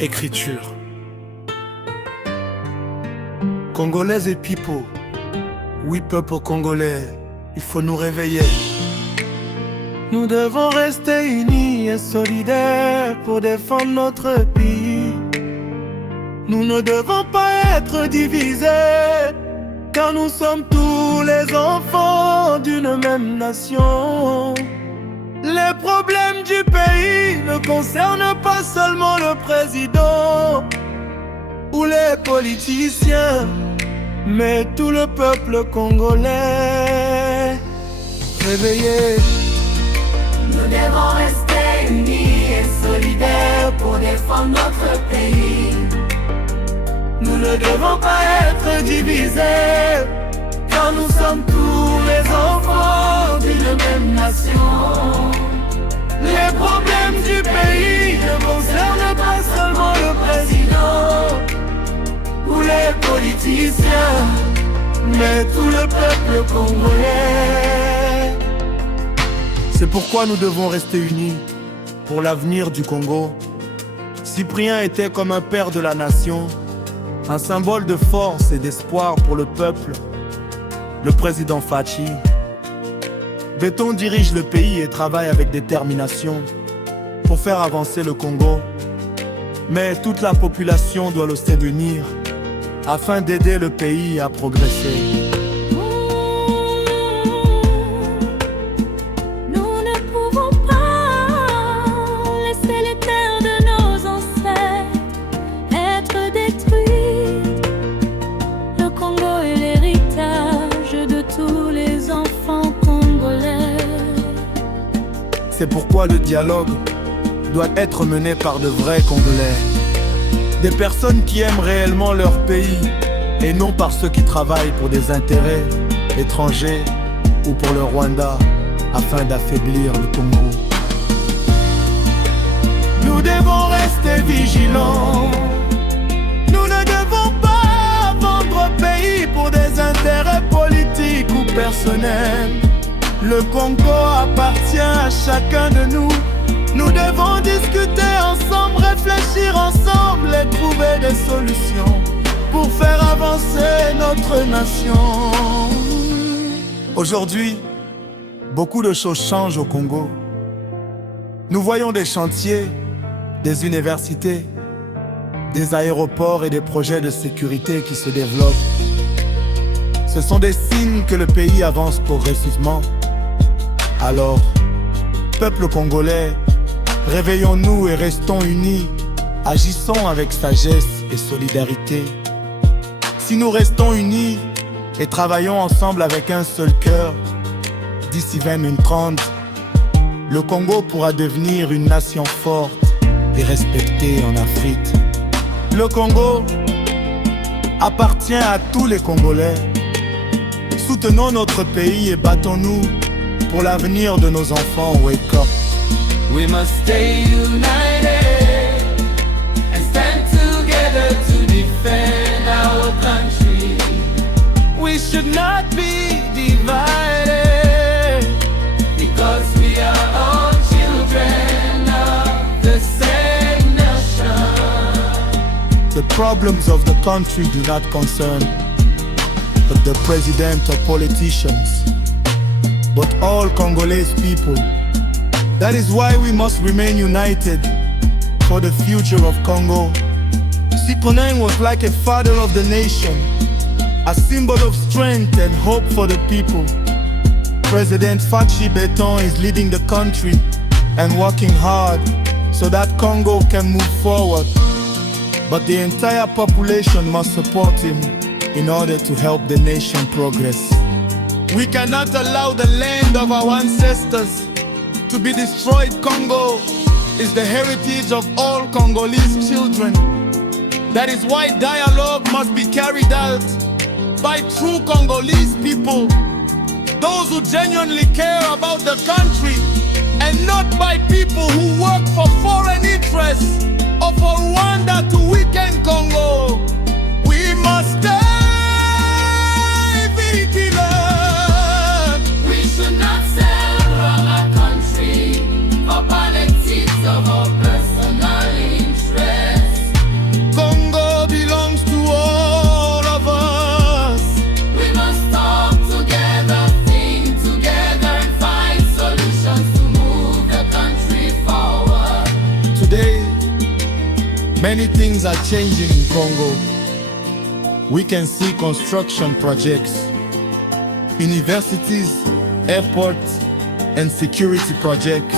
Écriture. Congolaises et people, oui peuple congolais, il faut nous réveiller. Nous devons rester unis et solidaires pour défendre notre pays. Nous ne devons pas être divisés, car nous sommes tous les enfants d'une même nation. Les problèmes du pays ne concernent pas seulement le président ou les politiciens, mais tout le peuple congolais. Réveillé. Nous devons rester unis et solidaires pour défendre notre pays. Nous ne devons pas être divisés, car nous sommes tous les enfants d'une même nation. Les problèmes du pays ne concernent pas seulement le président ou les politiciens, mais tout le peuple congolais. C'est pourquoi nous devons rester unis pour l'avenir du Congo. Cyprien était comme un père de la nation, un symbole de force et d'espoir pour le peuple. Le président Fachi Béton dirige le pays et travaille avec détermination pour faire avancer le Congo. Mais toute la population doit le soutenir afin d'aider le pays à progresser. Nous ne pouvons pas laisser les terres de nos ancêtres être détruites. Le Congo est l'héritage de tous les enfants congolais. C'est pourquoi le dialogue doit être mené par de vrais Congolais. Des personnes qui aiment réellement leur pays et non par ceux qui travaillent pour des intérêts étrangers ou pour le Rwanda afin d'affaiblir le Congo. Nous devons rester vigilants. Nous ne devons pas vendre pays pour des intérêts politiques ou personnels. Le Congo appartient à chacun de nous. Nous devons discuter ensemble, réfléchir ensemble et trouver des solutions pour faire avancer notre nation. Aujourd'hui, beaucoup de choses changent au Congo. Nous voyons des chantiers, des universités, des aéroports et des projets de sécurité qui se développent. Ce sont des signes que le pays avance progressivement. Alors, peuple congolais, réveillons-nous et restons unis, agissons avec sagesse et solidarité. Si nous restons unis et travaillons ensemble avec un seul cœur, d'ici 2030, le Congo pourra devenir une nation forte et respectée en Afrique. Le Congo appartient à tous les Congolais. Soutenons notre pays et battons-nous pour l'avenir de nos enfants. Wake up. We must stay united and stand together to defend our country. We should not be divided, because we are all children of the same nation. The problems of the country do not concern but the president or politicians, but all Congolese people. That is why we must remain united for the future of Congo. Cyprien was like a father of the nation, a symbol of strength and hope for the people. President Fachi Béton is leading the country and working hard so that Congo can move forward. But the entire population must support him in order to help the nation progress. We cannot allow the land of our ancestors to be destroyed. Congo is the heritage of all Congolese children. That is why dialogue must be carried out by true Congolese people, those who genuinely care about the country, and not by people who work for foreign interests or for Rwanda to weaken Congo. We must stay vigilant. We should not sell our country for politics of our personal interests. Many things are changing in Congo. We can see construction projects, universities, airports, and security projects.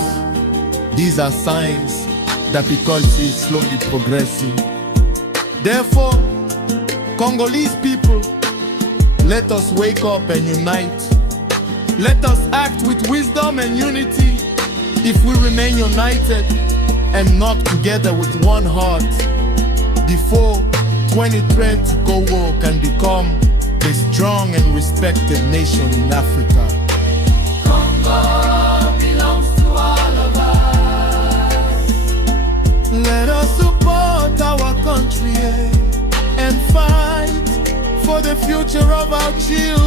These are signs that the country is slowly progressing. Therefore, Congolese people, let us wake up and unite. Let us act with wisdom and unity. If we remain united and not together with one heart, before 2020 Congo can become a strong and respected nation in Africa. Congo belongs to all of us. Let us support our country and fight for the future of our children.